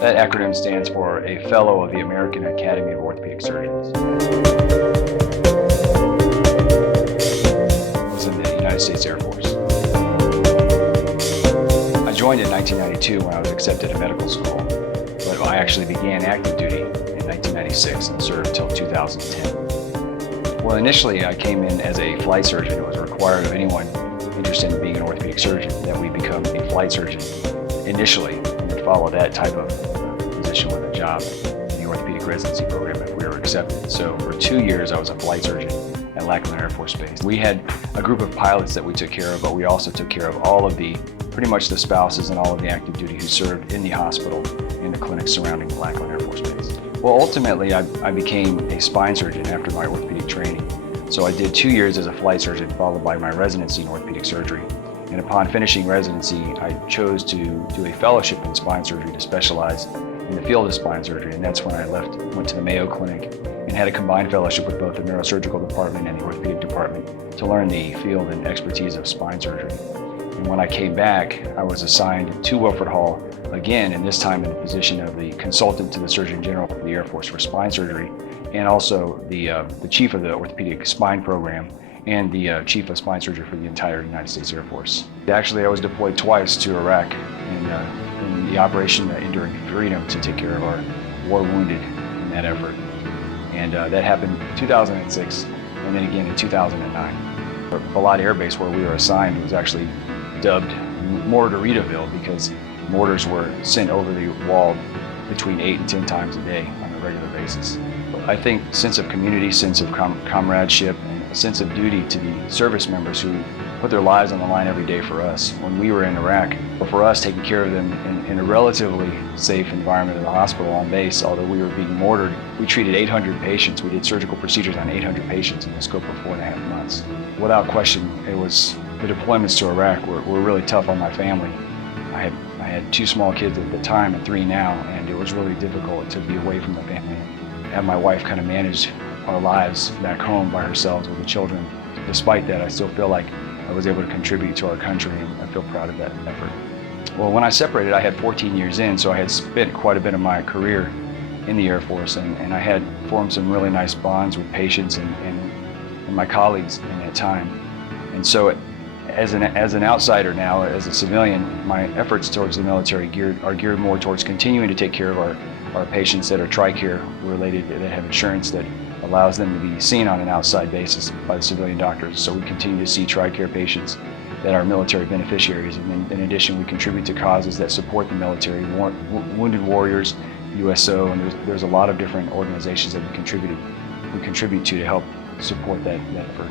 That acronym stands for a Fellow of the American Academy of Orthopedic Surgeons. I was in the United States Air Force. I joined in 1992 when I was accepted to medical school, but I actually began active duty in 1996 and served until 2010. Well, initially I came in as a flight surgeon. It was required of anyone interested in being an orthopedic surgeon that we become a flight surgeon initially, and then follow that type of position with a job in the orthopedic residency program if we were accepted. So for 2 years I was a flight surgeon at Lackland Air Force Base. We had a group of pilots that we took care of, but we also took care of all of pretty much the spouses and all of the active duty who served in the hospital and the clinics surrounding the Lackland Air Force Base. Well, ultimately I became a spine surgeon after my orthopedic training. So I did 2 years as a flight surgeon, followed by my residency in orthopedic surgery. And upon finishing residency, I chose to do a fellowship in spine surgery to specialize in the field of spine surgery. And that's when I went to the Mayo Clinic and had a combined fellowship with both the neurosurgical department and the orthopedic department to learn the field and expertise of spine surgery. And when I came back, I was assigned to Wilford Hall again, and this time in the position of the consultant to the Surgeon General of the Air Force for spine surgery, and also the chief of the orthopedic spine program and the chief of spine surgery for the entire United States Air Force. Actually, I was deployed twice to Iraq in the Operation Enduring Freedom to take care of our war wounded in that effort. And that happened in 2006 and then again in 2009. Balad Air Base, where we were assigned, was actually dubbed Mortaritaville because mortars were sent over the wall between 8 and 10 times a day on a regular basis. I think sense of community, sense of comradeship, and a sense of duty to the service members who put their lives on the line every day for us. When we were in Iraq, for us taking care of them in a relatively safe environment in the hospital on base, although we were being mortared, we treated 800 patients. We did surgical procedures on 800 patients in the scope of 4.5 months. Without question, the deployments to Iraq were really tough on my family. I had 2 small kids at the time and 3 now, and it was really difficult to be away from the family. Have my wife kind of managed our lives back home by herself with the children. Despite that, I still feel like I was able to contribute to our country, and I feel proud of that effort. Well, when I separated, I had 14 years in, so I had spent quite a bit of my career in the Air Force, and I had formed some really nice bonds with patients and my colleagues in that time. And so as an outsider now, as a civilian, my efforts towards the military are geared more towards continuing to take care of our patients that are TRICARE related, that have insurance that allows them to be seen on an outside basis by the civilian doctors. So we continue to see TRICARE patients that are military beneficiaries, and in addition we contribute to causes that support the military, Wounded Warriors, USO, and there's a lot of different organizations that we contribute to help support that effort.